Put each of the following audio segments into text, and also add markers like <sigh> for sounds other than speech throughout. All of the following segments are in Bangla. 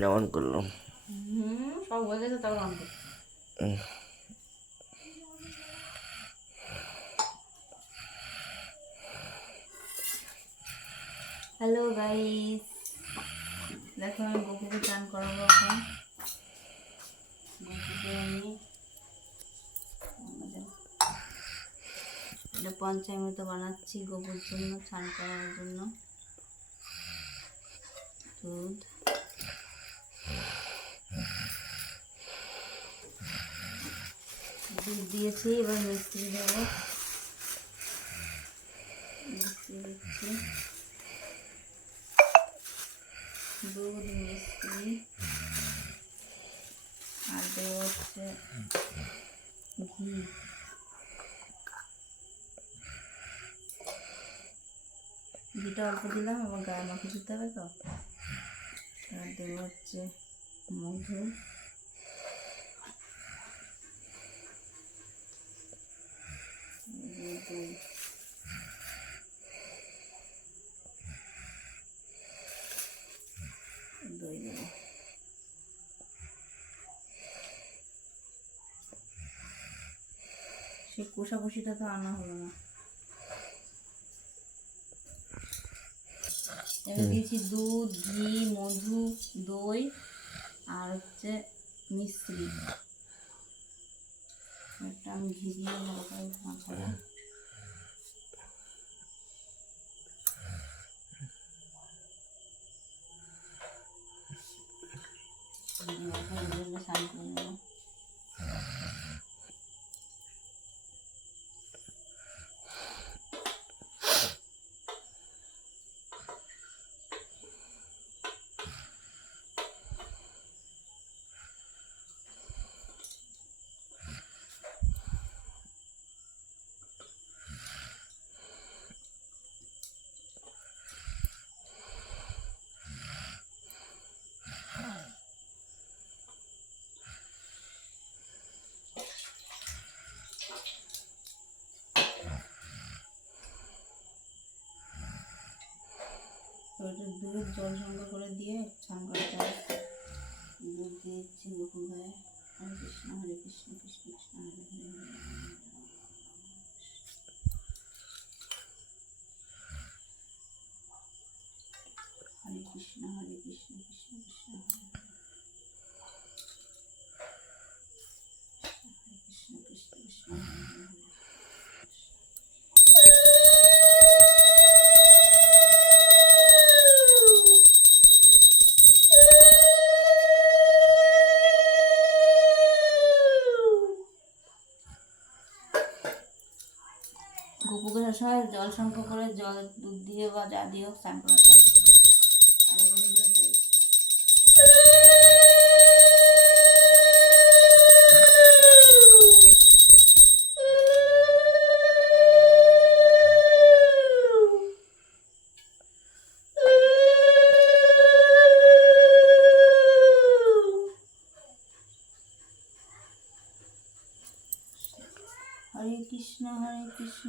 যেমন করলাম। সব হয়ে গেছে অন হ্যালো গাইস দেখো, আমি গপুকে চান করাবো এখন। গপুকে পঞ্চামৃত বানাচ্ছি গোপুর জন্য, চান করার জন্য। দুধ। দুধ দিয়েছি, এবার মিস্ত্রি দেবো। মিস্ত্রি দুধ মিস্ত্রি আর দেবো হচ্ছে ঘি। ঘিটা অল্প দিলাম এবং গায়ে মাখে দিতে হবে তো? আর দেবো হচ্ছে মধু। দই দই দেবো সেই কষাকষিটা তো আনা হলো না। এবার দিয়েছি দুধ ঘি মধু দই আর হচ্ছে মিশ্রি। একটা আমি ঘি দিয়ে মাখাবো। এখন এর জন্য স্নান করে নেব। তো এটা দুধ জল সঙ্গে করে দিয়ে হবে দুধ দিয়েছি গায়ে হরে কৃষ্ণ হরে কৃষ্ণ কৃষ্ণ কৃষ্ণ। সবসময় জল সংখ্য করে জল দুধ দিয়ে বা যা দিয়ে স্নান জল চাই। হরে কৃষ্ণ হরে কৃষ্ণ।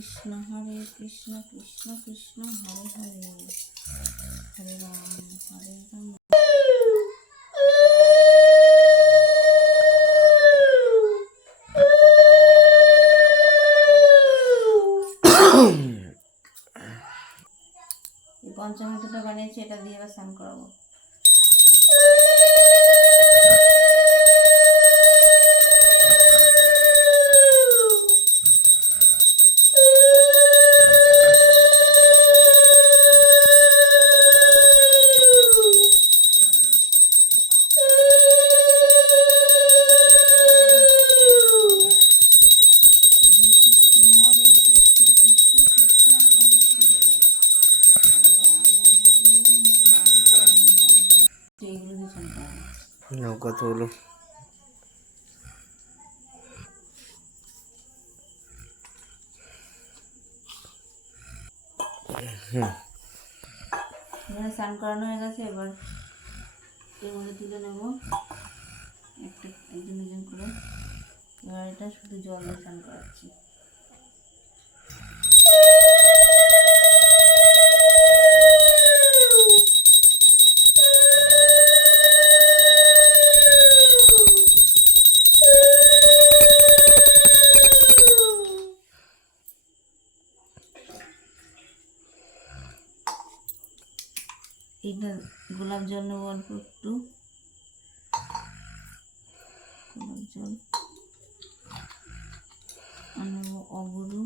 কৃষ্ণ হরে কৃষ্ণ কৃষ্ণ কৃষ্ণ হরে হরে। হরে রাম হরে রাম। <coughs> পঞ্চমৃতটা বানিয়েছি এটা দিয়ে এবার স্নান করাবো। কতগুলো এখানে স্নান করানো হয়ে গেছে, এবার এর মধ্যে তুলে নেব। একটা একজন একজন করে। এবার এটা শুধু জল দিয়ে স্নান করাচ্ছি। গোলাপ জল নেব অল্প একটু। গোলাপ জল। আর অগরু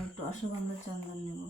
একটু অশ্বগন্ধা চন্দন নেব।